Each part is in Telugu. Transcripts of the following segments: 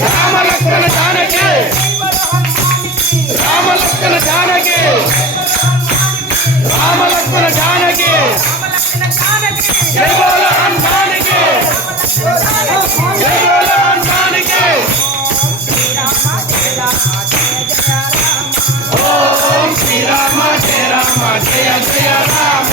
రామలక్ష్మణ జానకి రామలక్ష్మణ జానకి రామలక్ష్మణ జానకి జై బోలో రామ్ జానకి జయ జయ రామ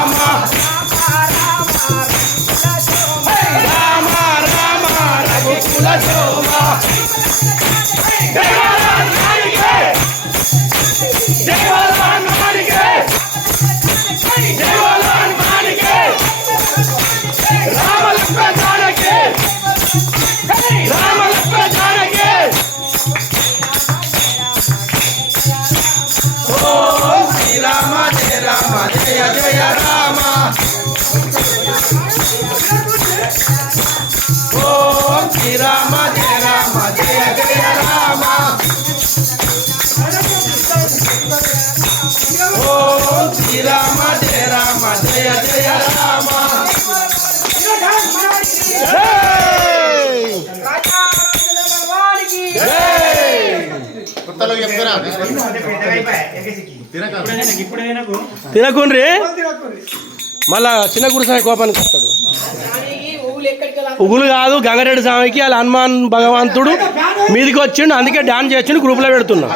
Jehovah. Jehovah. ఓం జయ రామ జయ జయ రామ తినకుండ్రి? మళ్ళా చిన్న గుడిసామి కోపానికి వస్తాడు. ఉగులు కాదు గంగారెడ్డి స్వామికి వాళ్ళ హనుమాన్ భగవంతుడు మీదికి వచ్చిండు అందుకే డాన్స్ చేసిండు గ్రూప్లో పెడుతున్నా.